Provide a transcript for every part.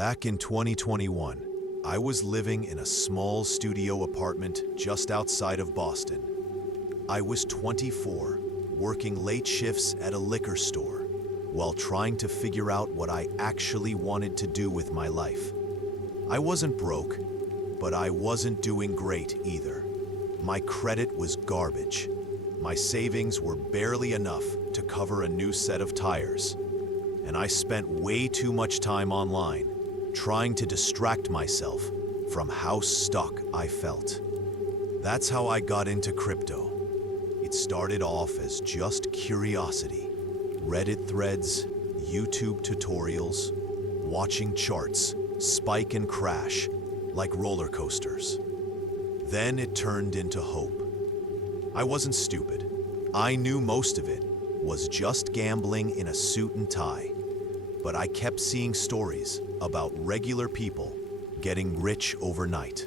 Back in 2021, I was living in a small studio apartment just outside of Boston. I was 24, working late shifts at a liquor store, while trying to figure out what I actually wanted to do with my life. I wasn't broke, but I wasn't doing great either. My credit was garbage. My savings were barely enough to cover a new set of tires. And I spent way too much time online, trying to distract myself from how stuck I felt. That's how I got into crypto. It started off as just curiosity. Reddit threads, YouTube tutorials, watching charts spike and crash like roller coasters. Then it turned into hope. I wasn't stupid. I knew most of it was just gambling in a suit and tie. But I kept seeing stories about regular people getting rich overnight.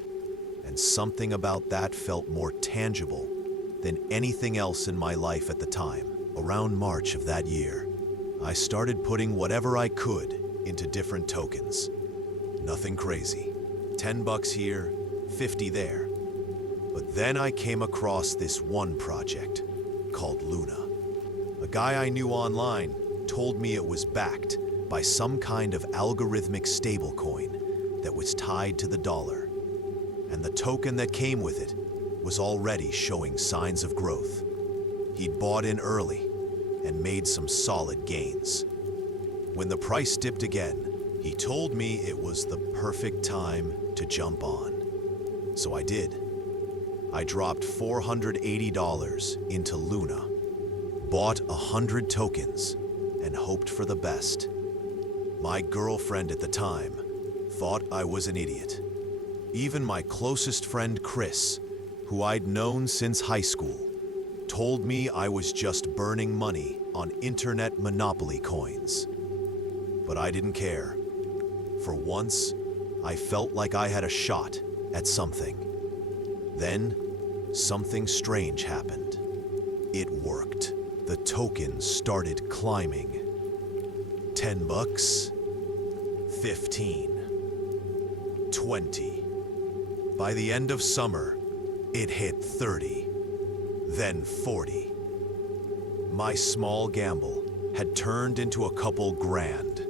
And something about that felt more tangible than anything else in my life at the time. Around March of that year, I started putting whatever I could into different tokens. Nothing crazy. $10 here, 50 there. But then I came across this one project called Luna. A guy I knew online told me it was backed by some kind of algorithmic stablecoin that was tied to the dollar. And the token that came with it was already showing signs of growth. He'd bought in early and made some solid gains. When the price dipped again, he told me it was the perfect time to jump on. So I did. I dropped $480 into Luna, bought 100 tokens, and hoped for the best. My girlfriend at the time thought I was an idiot. Even my closest friend Chris, who I'd known since high school, told me I was just burning money on internet monopoly coins. But I didn't care. For once, I felt like I had a shot at something. Then, something strange happened. It worked. The token started climbing. $10, 15, 20. By the end of summer, it hit 30, then 40. My small gamble had turned into a couple grand,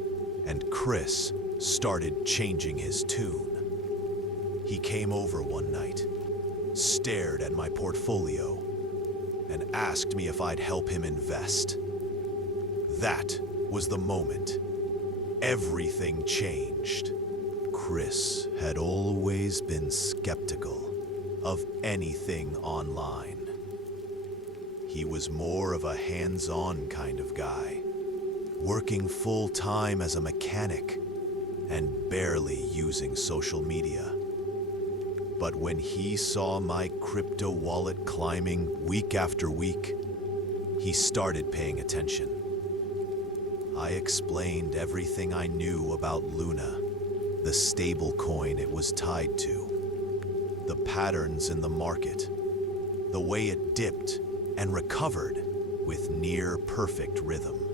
and Chris started changing his tune. He came over one night, stared at my portfolio, and asked me if I'd help him invest. That was the moment everything changed. Chris had always been skeptical of anything online. He was more of a hands-on kind of guy, working full-time as a mechanic and barely using social media. But when he saw my crypto wallet climbing week after week, he started paying attention. I explained everything I knew about Luna, the stable coin it was tied to, the patterns in the market, the way it dipped and recovered with near perfect rhythm.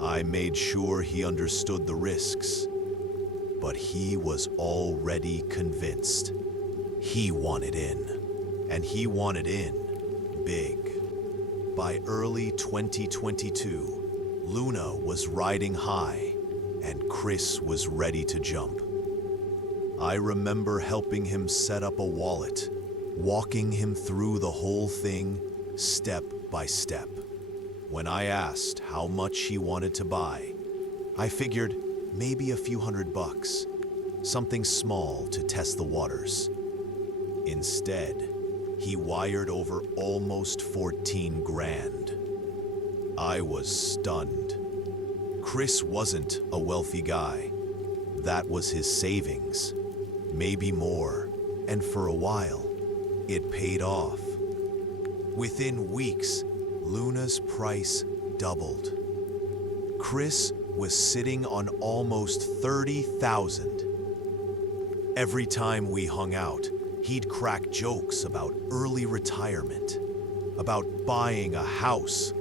I made sure he understood the risks, but he was already convinced. He wanted in, and he wanted in big. By early 2022, Luna was riding high, and Chris was ready to jump. I remember helping him set up a wallet, walking him through the whole thing step by step. When I asked how much he wanted to buy, I figured maybe a few $100, something small to test the waters. Instead, he wired over almost 14 grand. I was stunned. Chris wasn't a wealthy guy. That was his savings, maybe more, and for a while, it paid off. Within weeks, Luna's price doubled. Chris was sitting on almost 30,000. Every time we hung out, he'd crack jokes about early retirement, about buying a house,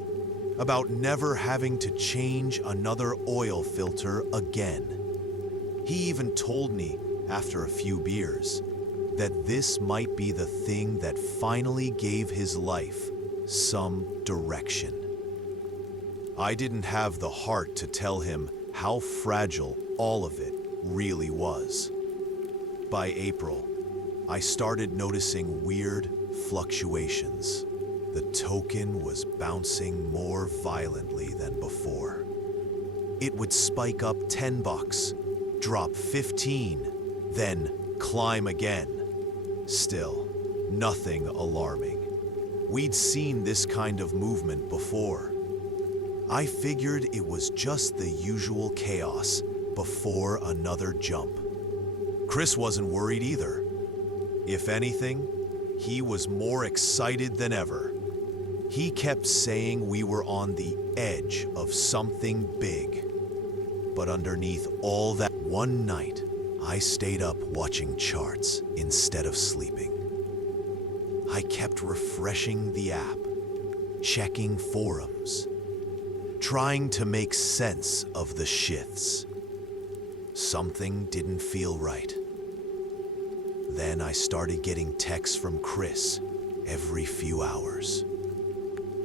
about never having to change another oil filter again. He even told me, after a few beers, that this might be the thing that finally gave his life some direction. I didn't have the heart to tell him how fragile all of it really was. By April, I started noticing weird fluctuations. The token was bouncing more violently than before. It would spike up $10, drop 15, then climb again. Still, nothing alarming. We'd seen this kind of movement before. I figured it was just the usual chaos before another jump. Chris wasn't worried either. If anything, he was more excited than ever. He kept saying we were on the edge of something big. But underneath all that, one night, I stayed up watching charts instead of sleeping. I kept refreshing the app, checking forums, trying to make sense of the shifts. Something didn't feel right. Then I started getting texts from Chris every few hours.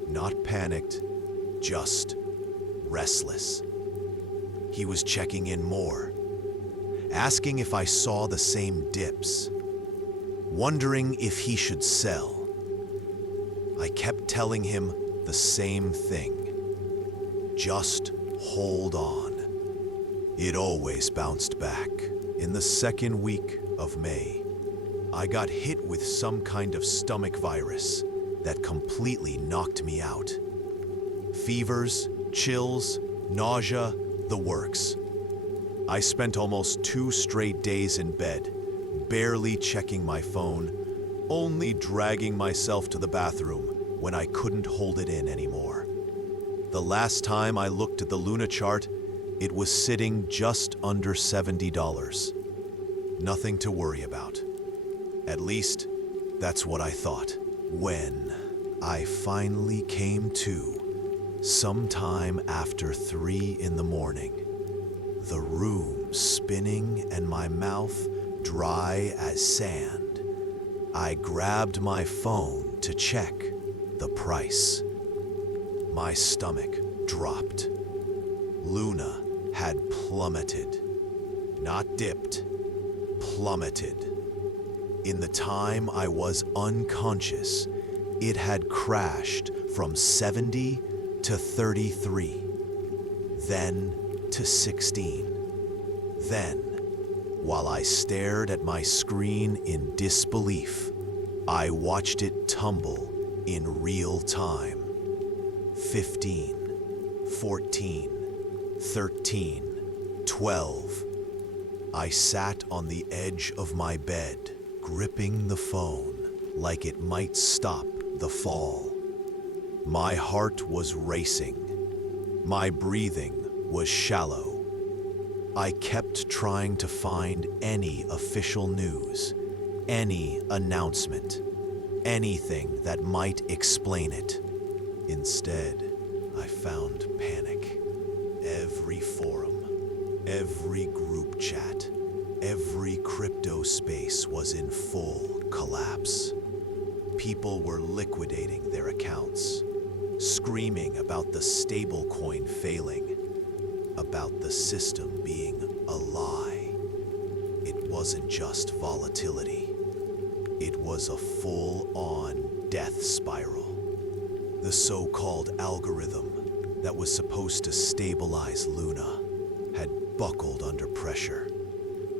Not panicked, just restless. He was checking in more, asking if I saw the same dips, wondering if he should sell. I kept telling him the same thing. Just hold on. It always bounced back. In the second week of May, I got hit with some kind of stomach virus that completely knocked me out. Fevers, chills, nausea, the works. I spent almost 2 straight days in bed, barely checking my phone, only dragging myself to the bathroom when I couldn't hold it in anymore. The last time I looked at the Luna chart, it was sitting just under $70. Nothing to worry about. At least, that's what I thought. When I finally came to, sometime after 3 in the morning, the room spinning and my mouth dry as sand, I grabbed my phone to check the price. My stomach dropped. Luna had plummeted. Not dipped, plummeted. In the time I was unconscious, it had crashed from 70 to 33, then to 16. Then, while I stared at my screen in disbelief, I watched it tumble in real time. 15, 14, 13, 12. I sat on the edge of my bed, gripping the phone like it might stop the fall. My heart was racing. My breathing was shallow. I kept trying to find any official news, any announcement, anything that might explain it. Instead, I found panic. Every forum, every group chat, every crypto space was in full collapse. People were liquidating their accounts, screaming about the stablecoin failing, about the system being a lie. It wasn't just volatility. It was a full-on death spiral. The so-called algorithm that was supposed to stabilize Luna had buckled under pressure,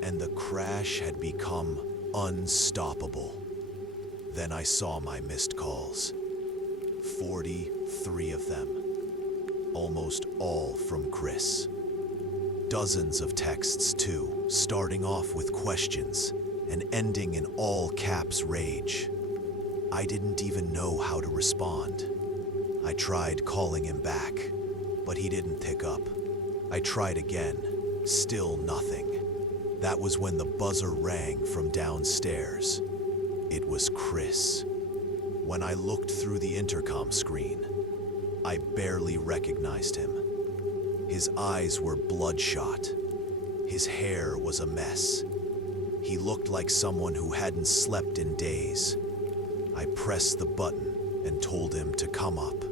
and the crash had become unstoppable. Then I saw my missed calls. 43 of them. Almost all from Chris. Dozens of texts too, starting off with questions and ending in all caps rage. I didn't even know how to respond. I tried calling him back, but he didn't pick up. I tried again, still nothing. That was when the buzzer rang from downstairs. It was Chris. When I looked through the intercom screen, I barely recognized him. His eyes were bloodshot. His hair was a mess. He looked like someone who hadn't slept in days. I pressed the button and told him to come up.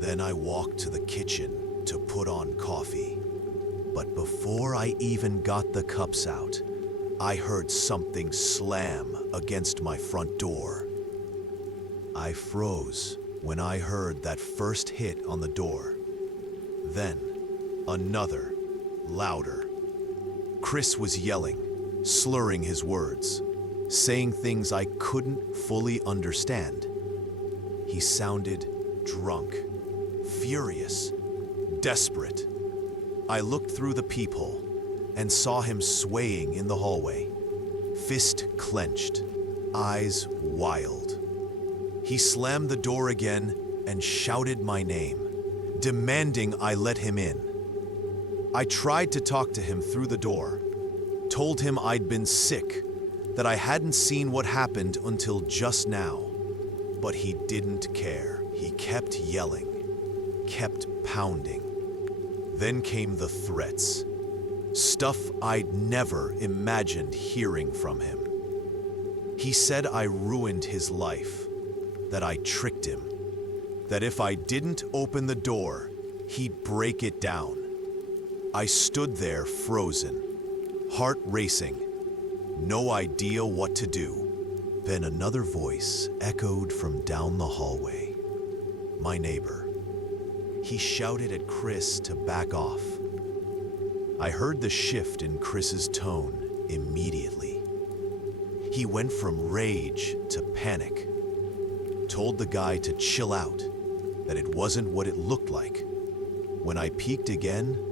Then I walked to the kitchen to put on coffee. But before I even got the cups out, I heard something slam against my front door. I froze when I heard that first hit on the door. Then, another, louder. Chris was yelling, slurring his words, saying things I couldn't fully understand. He sounded drunk, furious, desperate. I looked through the peephole and saw him swaying in the hallway, fist clenched, eyes wild. He slammed the door again and shouted my name, demanding I let him in. I tried to talk to him through the door, told him I'd been sick, that I hadn't seen what happened until just now. But he didn't care. He kept yelling, kept pounding. Then came the threats. Stuff I'd never imagined hearing from him. He said I ruined his life, that I tricked him, that if I didn't open the door, he'd break it down. I stood there frozen, heart racing, no idea what to do. Then another voice echoed from down the hallway. My neighbor. He shouted at Chris to back off. I heard the shift in Chris's tone immediately. He went from rage to panic, told the guy to chill out, that it wasn't what it looked like. When I peeked again,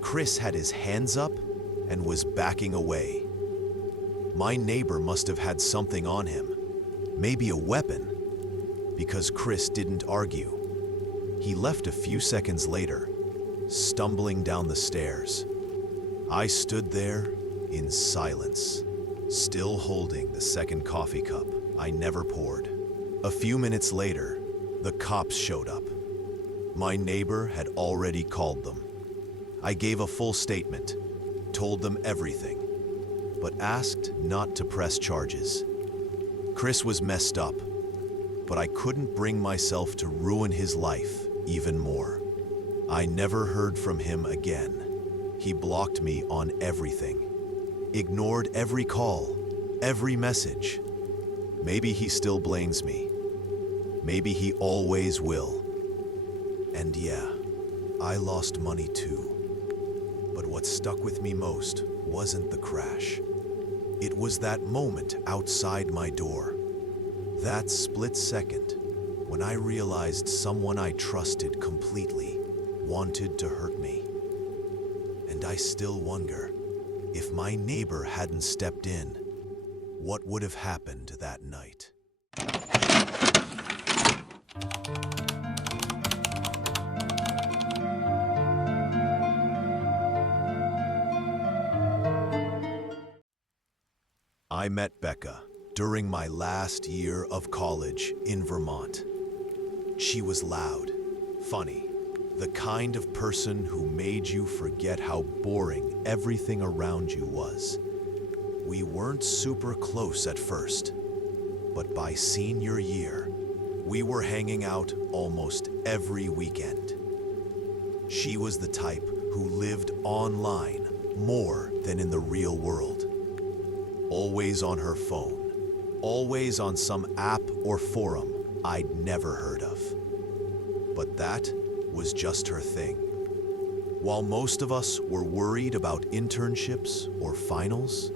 Chris had his hands up and was backing away. My neighbor must have had something on him, maybe a weapon, because Chris didn't argue. He left a few seconds later, stumbling down the stairs. I stood there in silence, still holding the second coffee cup I never poured. A few minutes later, the cops showed up. My neighbor had already called them. I gave a full statement, told them everything, but asked not to press charges. Chris was messed up, but I couldn't bring myself to ruin his life even more. I never heard from him again. He blocked me on everything, ignored every call, every message. Maybe he still blames me. Maybe he always will. And yeah, I lost money too. But what stuck with me most wasn't the crash. It was that moment outside my door. That split second when I realized someone I trusted completely wanted to hurt me. And I still wonder, if my neighbor hadn't stepped in, what would have happened that night? I met Becca during my last year of college in Vermont. She was loud, funny, the kind of person who made you forget how boring everything around you was. We weren't super close at first, but by senior year, we were hanging out almost every weekend. She was the type who lived online more than in the real world. Always on her phone, always on some app or forum I'd never heard of. But that was just her thing. While most of us were worried about internships or finals,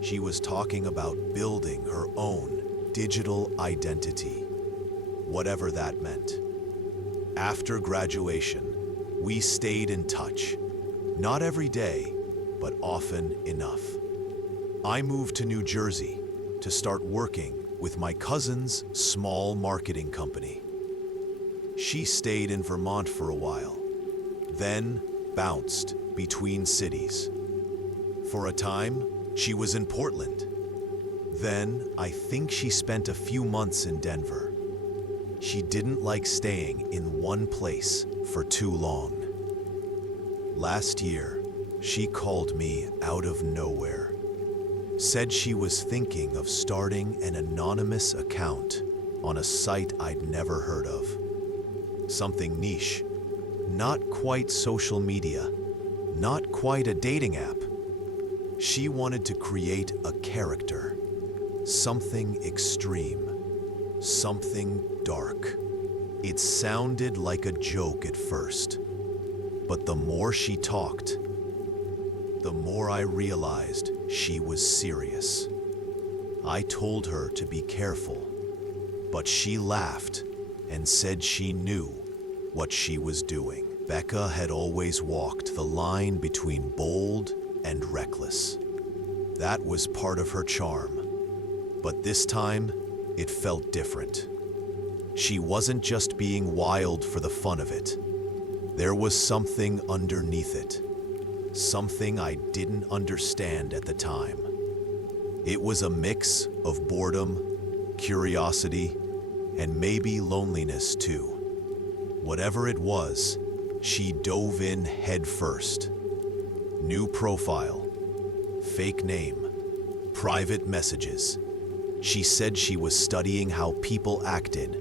she was talking about building her own digital identity, whatever that meant. After graduation, we stayed in touch, not every day, but often enough. I moved to New Jersey to start working with my cousin's small marketing company. She stayed in Vermont for a while, then bounced between cities. For a time, she was in Portland. Then I think she spent a few months in Denver. She didn't like staying in one place for too long. Last year, She called me out of nowhere. Said she was thinking of starting an anonymous account on a site I'd never heard of. Something niche. Not quite social media. Not quite a dating app. She wanted to create a character. Something extreme. Something dark. It sounded like a joke at first. But the more she talked, the more I realized she was serious. I told her to be careful, but she laughed and said she knew what she was doing. Becca had always walked the line between bold and reckless. That was part of her charm. But this time, it felt different. She wasn't just being wild for the fun of it. There was something underneath it. Something I didn't understand at the time. It was a mix of boredom, curiosity, and maybe loneliness too. Whatever it was, she dove in head first. New profile, fake name, private messages. She said she was studying how people acted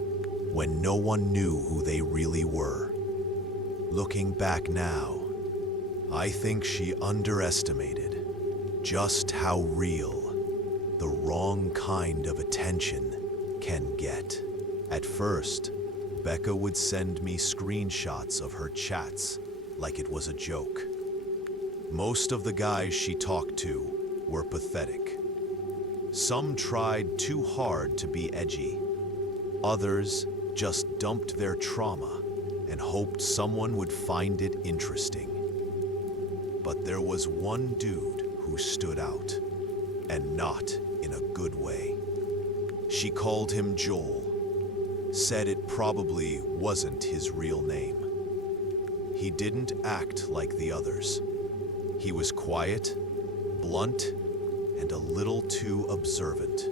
when no one knew who they really were. Looking back now, I think she underestimated just how real the wrong kind of attention can get. At first, Becca would send me screenshots of her chats like it was a joke. Most of the guys she talked to were pathetic. Some tried too hard to be edgy. Others just dumped their trauma and hoped someone would find it interesting. But there was one dude who stood out, and not in a good way. She called him Joel, said it probably wasn't his real name. He didn't act like the others. He was quiet, blunt, and a little too observant.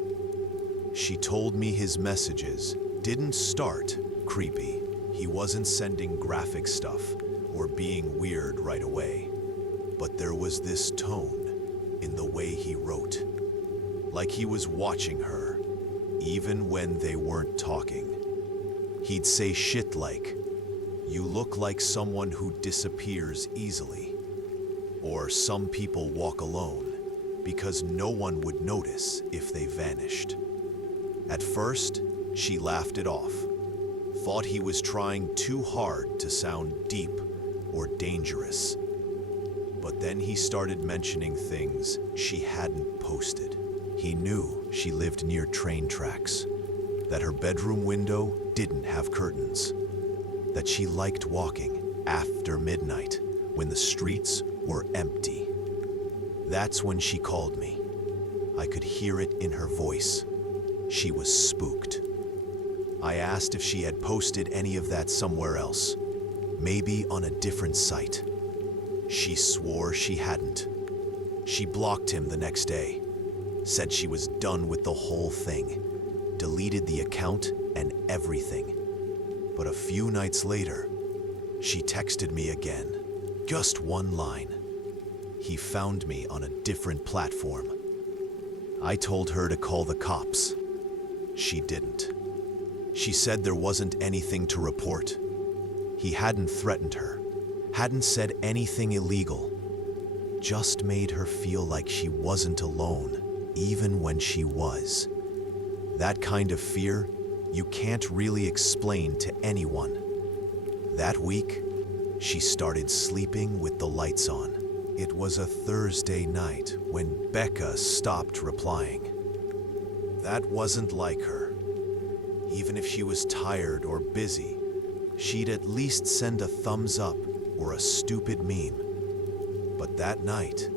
She told me his messages didn't start creepy. He wasn't sending graphic stuff or being weird right away. But there was this tone in the way he wrote, like he was watching her, even when they weren't talking. He'd say shit like, "You look like someone who disappears easily," or "Some people walk alone because no one would notice if they vanished." At first, she laughed it off, thought he was trying too hard to sound deep or dangerous. But then he started mentioning things she hadn't posted. He knew she lived near train tracks, that her bedroom window didn't have curtains, that she liked walking after midnight when the streets were empty. That's when she called me. I could hear it in her voice. She was spooked. I asked if she had posted any of that somewhere else, maybe on a different site. She swore she hadn't. She blocked him the next day, said she was done with the whole thing, deleted the account and everything. But a few nights later, she texted me again, just one line. He found me on a different platform. I told her to call the cops. She didn't. She said there wasn't anything to report. He hadn't threatened her, hadn't said anything illegal, just made her feel like she wasn't alone, even when she was. That kind of fear you can't really explain to anyone. That week, she started sleeping with the lights on. It was a Thursday night when Becca stopped replying. That wasn't like her. Even if she was tired or busy, she'd at least send a thumbs up or a stupid meme. But that night,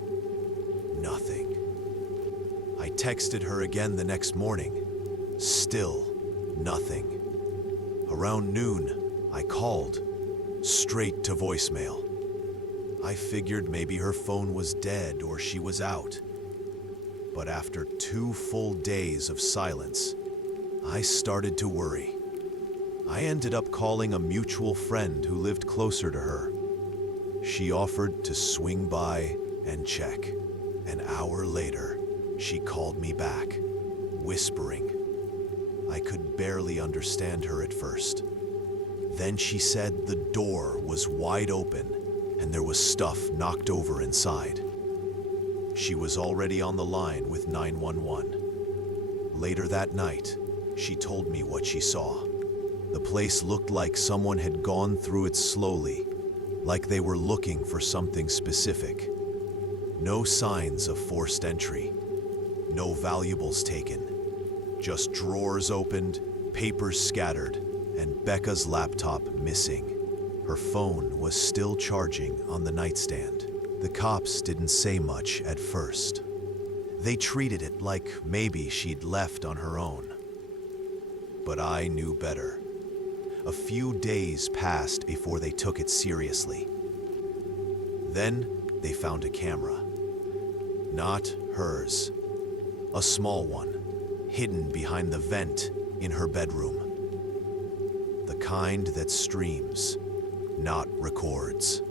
nothing. I texted her again the next morning. Still nothing. Around noon, I called, straight to voicemail. I figured maybe her phone was dead or she was out. But after 2 full days of silence, I started to worry. I ended up calling a mutual friend who lived closer to her. She offered to swing by and check. An hour later, she called me back, whispering. I could barely understand her at first. Then she said the door was wide open and there was stuff knocked over inside. She was already on the line with 911. Later that night, she told me what she saw. The place looked like someone had gone through it slowly, like they were looking for something specific. No signs of forced entry, no valuables taken, just drawers opened, papers scattered, and Becca's laptop missing. Her phone was still charging on the nightstand. The cops didn't say much at first. They treated it like maybe she'd left on her own. But I knew better. A few days passed before they took it seriously. Then they found a camera. Not hers. A small one, hidden behind the vent in her bedroom. The kind that streams, not records.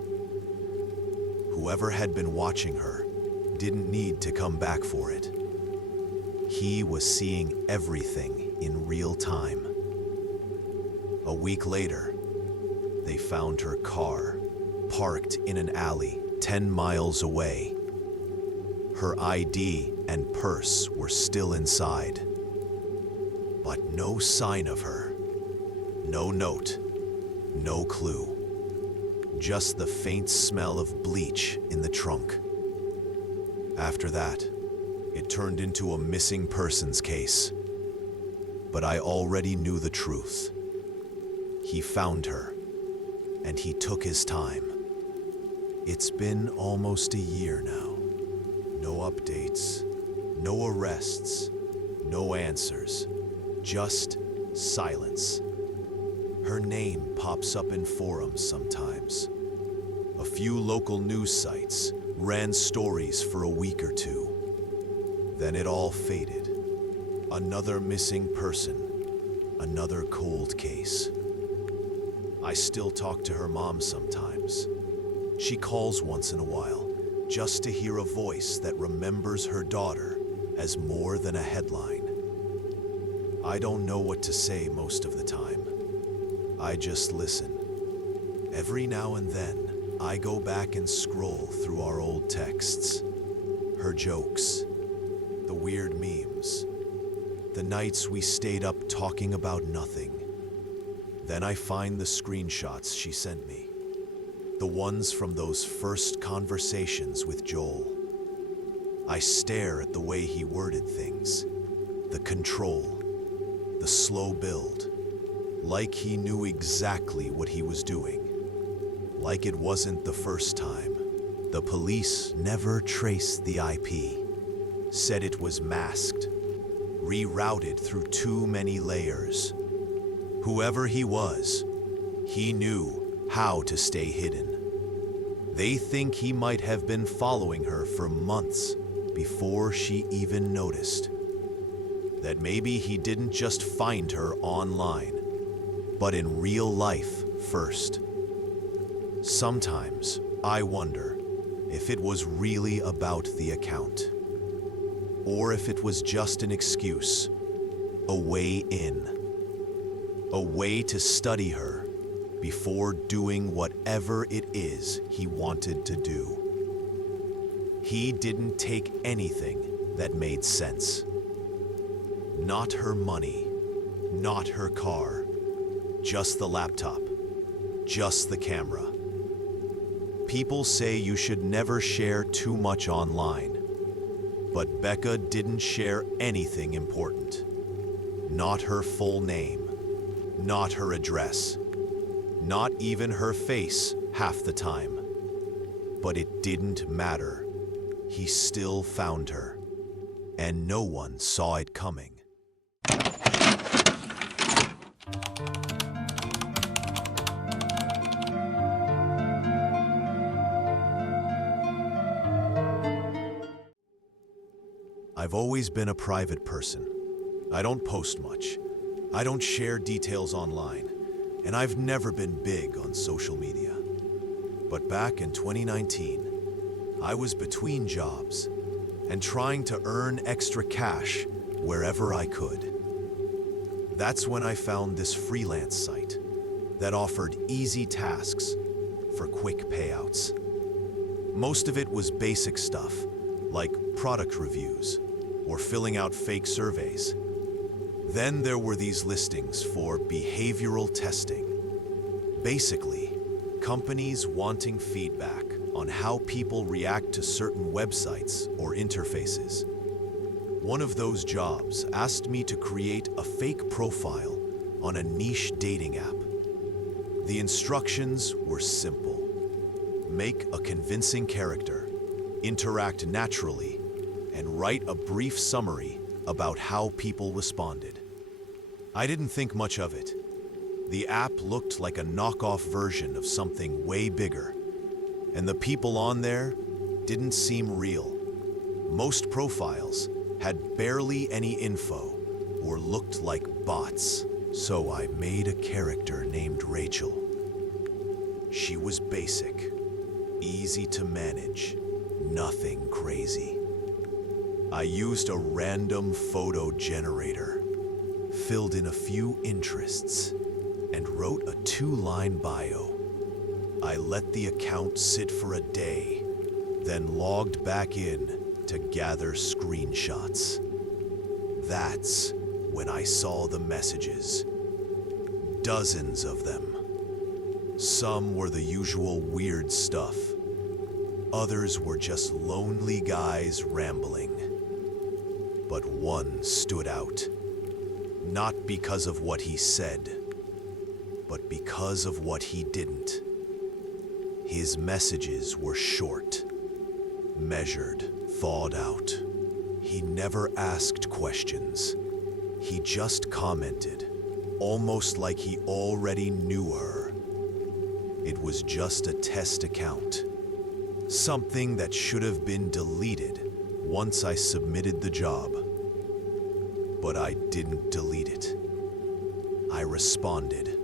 Whoever had been watching her didn't need to come back for it. He was seeing everything in real time. A week later, they found her car, parked in an alley 10 miles away. Her ID and purse were still inside. But no sign of her. No note. No clue. Just the faint smell of bleach in the trunk. After that, it turned into a missing persons case. But I already knew the truth. He found her, and he took his time. It's been almost a year now. No updates, no arrests, no answers, just silence. Her name pops up in forums sometimes. A few local news sites ran stories for a week or two. Then it all faded. Another missing person, another cold case. I still talk to her mom sometimes. She calls once in a while, just to hear a voice that remembers her daughter as more than a headline. I don't know what to say most of the time. I just listen. Every now and then, I go back and scroll through our old texts. Her jokes, the weird memes, the nights we stayed up talking about nothing. Then I find the screenshots she sent me. The ones from those first conversations with Joel. I stare at the way he worded things. The control. The slow build. Like he knew exactly what he was doing. Like it wasn't the first time. The police never traced the IP. Said it was masked. Rerouted through too many layers. Whoever he was, he knew how to stay hidden. They think he might have been following her for months before she even noticed. That maybe he didn't just find her online, but in real life first. Sometimes I wonder if it was really about the account, or if it was just an excuse, a way in, a way to study her before doing whatever it is he wanted to do. He didn't take anything that made sense. Not her money, not her car, just the laptop, just the camera. People say you should never share too much online, but Becca didn't share anything important. Not her full name, not her address, not even her face half the time. But it didn't matter. He still found her, and no one saw it coming. I've always been a private person. I don't post much. I don't share details online. And I've never been big on social media. But back in 2019, I was between jobs and trying to earn extra cash wherever I could. That's when I found this freelance site that offered easy tasks for quick payouts. Most of it was basic stuff, like product reviews or filling out fake surveys. Then there were these listings for behavioral testing. Basically, companies wanting feedback on how people react to certain websites or interfaces. One of those jobs asked me to create a fake profile on a niche dating app. The instructions were simple. Make a convincing character, interact naturally, and write a brief summary about how people responded. I didn't think much of it. The app looked like a knockoff version of something way bigger, and the people on there didn't seem real. Most profiles had barely any info or looked like bots, so I made a character named Rachel. She was basic, easy to manage, nothing crazy. I used a random photo generator, filled in a few interests, and wrote a 2-line bio. I let the account sit for a day, then logged back in to gather screenshots. That's when I saw the messages. Dozens of them. Some were the usual weird stuff. Others were just lonely guys rambling. But one stood out. Not because of what he said, but because of what he didn't. His messages were short, measured, thought out. He never asked questions. He just commented, almost like he already knew her. It was just a test account. Something that should have been deleted once I submitted the job. But I didn't delete it. I responded,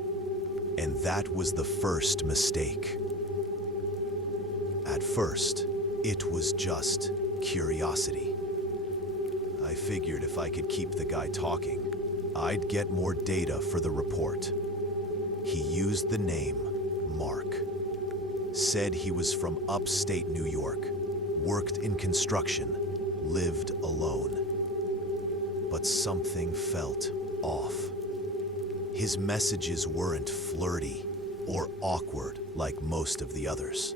and that was the first mistake. At first, it was just curiosity. I figured if I could keep the guy talking, I'd get more data for the report. He used the name Mark. Said he was from upstate New York, worked in construction, lived alone. But something felt off. His messages weren't flirty or awkward like most of the others.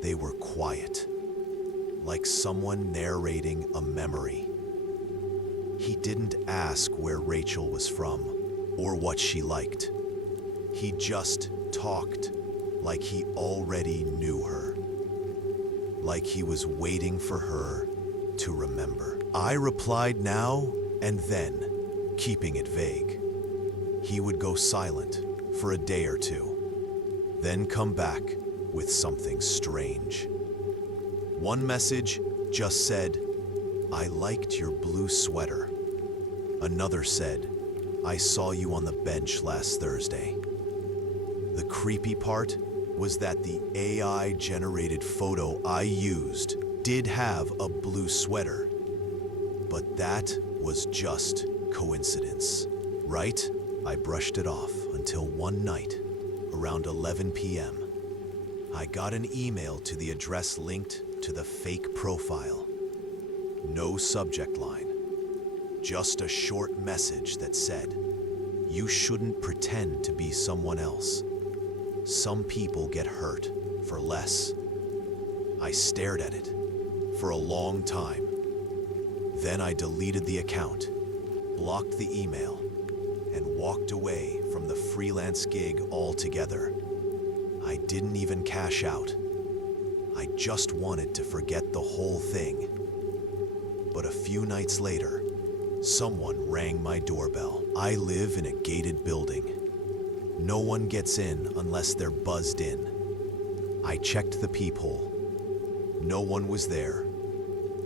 They were quiet, like someone narrating a memory. He didn't ask where Rachel was from or what she liked. He just talked like he already knew her, like he was waiting for her to remember. I replied now and then, keeping it vague. He would go silent for a day or two, then come back with something strange. One message just said, "I liked your blue sweater." Another said, "I saw you on the bench last Thursday." The creepy part was that the AI-generated photo I used did have a blue sweater. But that was just coincidence, right? I brushed it off until one night, around 11 p.m., I got an email to the address linked to the fake profile. No subject line, just a short message that said, "You shouldn't pretend to be someone else. Some people get hurt for less." I stared at it for a long time. Then I deleted the account, blocked the email, and walked away from the freelance gig altogether. I didn't even cash out. I just wanted to forget the whole thing. But a few nights later, someone rang my doorbell. I live in a gated building. No one gets in unless they're buzzed in. I checked the peephole. No one was there.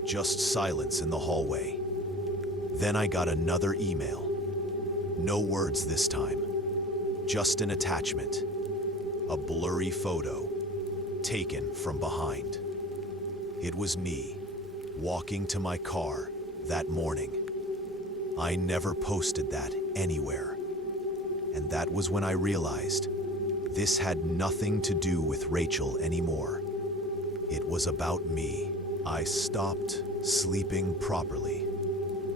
Just silence in the hallway. Then I got another email. No words this time. Just an attachment. A blurry photo, taken from behind. It was me, walking to my car that morning. I never posted that anywhere. And that was when I realized this had nothing to do with Rachel anymore. It was about me. I stopped sleeping properly.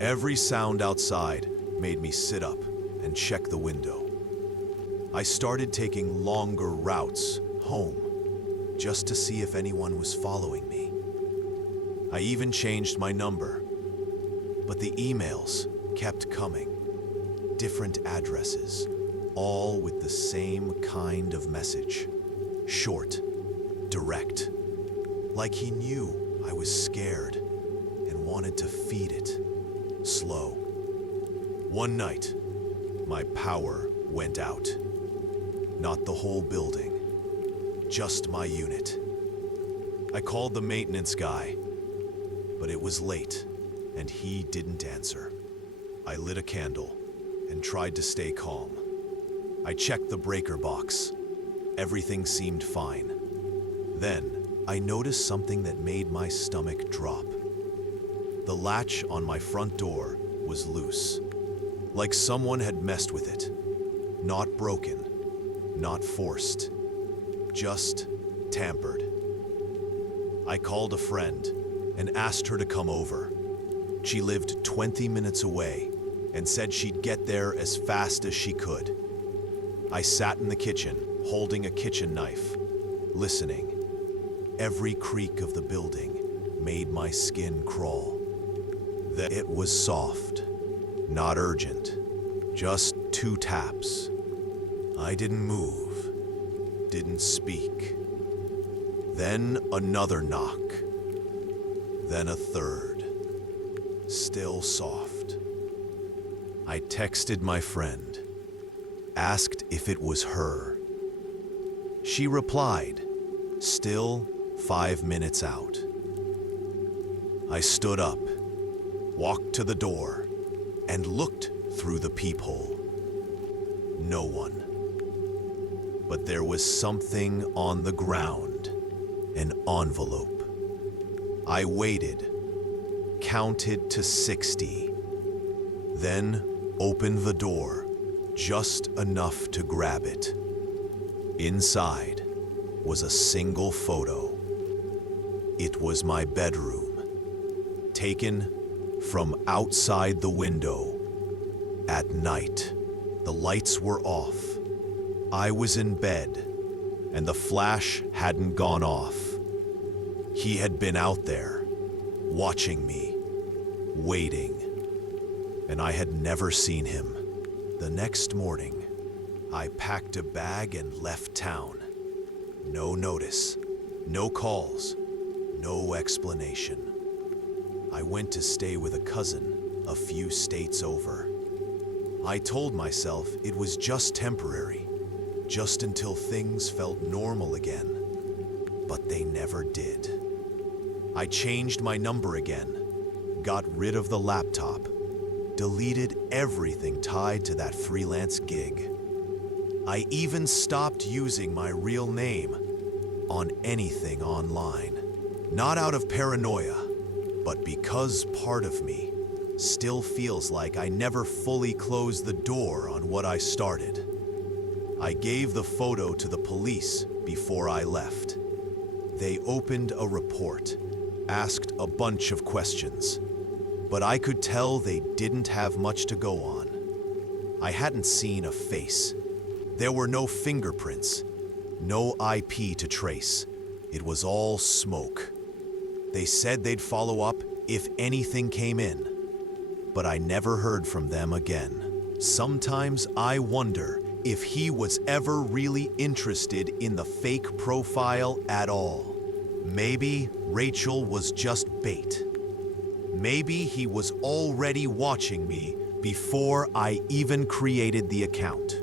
Every sound outside made me sit up and check the window. I started taking longer routes home just to see if anyone was following me. I even changed my number, but the emails kept coming. Different addresses, all with the same kind of message. Short, direct, like he knew I was scared and wanted to feed it. Slow. One night, my power went out. Not the whole building, just my unit. I called the maintenance guy, but it was late and he didn't answer. I lit a candle and tried to stay calm. I checked the breaker box. Everything seemed fine. Then I noticed something that made my stomach drop. The latch on my front door was loose, like someone had messed with it. Not broken, not forced, just tampered. I called a friend and asked her to come over. She lived 20 minutes away and said she'd get there as fast as she could. I sat in the kitchen, holding a kitchen knife, listening. Every creak of the building made my skin crawl. Then it was soft, not urgent, just 2 taps. I didn't move, didn't speak. Then another knock, then a third, still soft. I texted my friend, asked if it was her. She replied, still 5 minutes out. I stood up, walked to the door, and looked through the peephole. No one. But there was something on the ground, an envelope. I waited, counted to 60, then opened the door, just enough to grab it. Inside was a single photo. It was my bedroom, taken from outside the window. At night, the lights were off. I was in bed, and the flash hadn't gone off. He had been out there, watching me, waiting, and I had never seen him. The next morning, I packed a bag and left town. No notice, no calls, no explanation. I went to stay with a cousin a few states over. I told myself it was just temporary, just until things felt normal again. But they never did. I changed my number again, got rid of the laptop, deleted everything tied to that freelance gig. I even stopped using my real name on anything online. Not out of paranoia, but because part of me still feels like I never fully closed the door on what I started. I gave the photo to the police before I left. They opened a report, asked a bunch of questions, but I could tell they didn't have much to go on. I hadn't seen a face. There were no fingerprints, no IP to trace. It was all smoke. They said they'd follow up if anything came in, but I never heard from them again. Sometimes I wonder if he was ever really interested in the fake profile at all. Maybe Rachel was just bait. Maybe he was already watching me before I even created the account.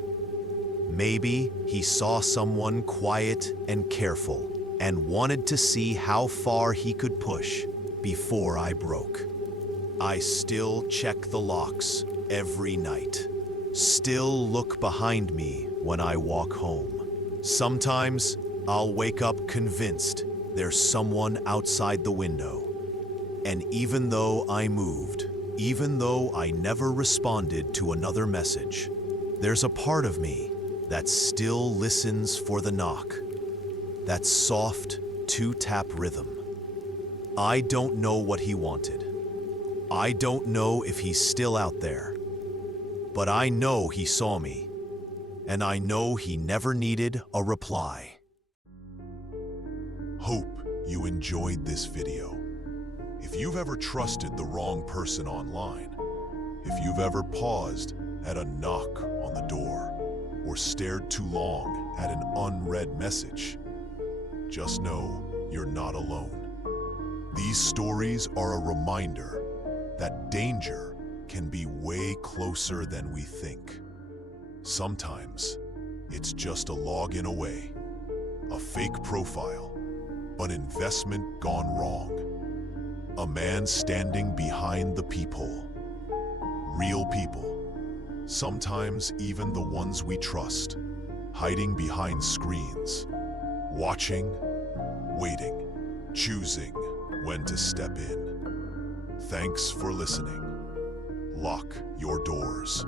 Maybe he saw someone quiet and careful and wanted to see how far he could push before I broke. I still check the locks every night. Still look behind me when I walk home. Sometimes I'll wake up convinced there's someone outside the window. And even though I moved, even though I never responded to another message, there's a part of me that still listens for the knock, that soft two-tap rhythm. I don't know what he wanted. I don't know if he's still out there. But I know he saw me, and I know he never needed a reply. Hope you enjoyed this video. If you've ever trusted the wrong person online, if you've ever paused at a knock on the door, or stared too long at an unread message, just know you're not alone. These stories are a reminder that danger can be way closer than we think. Sometimes it's just a login away, a fake profile, an investment gone wrong, a man standing behind the peephole. Real people, sometimes even the ones we trust, hiding behind screens, watching, waiting, choosing when to step in. Thanks for listening. Lock your doors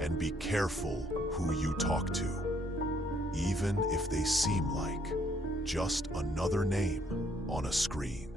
and be careful who you talk to, even if they seem like just another name on a screen.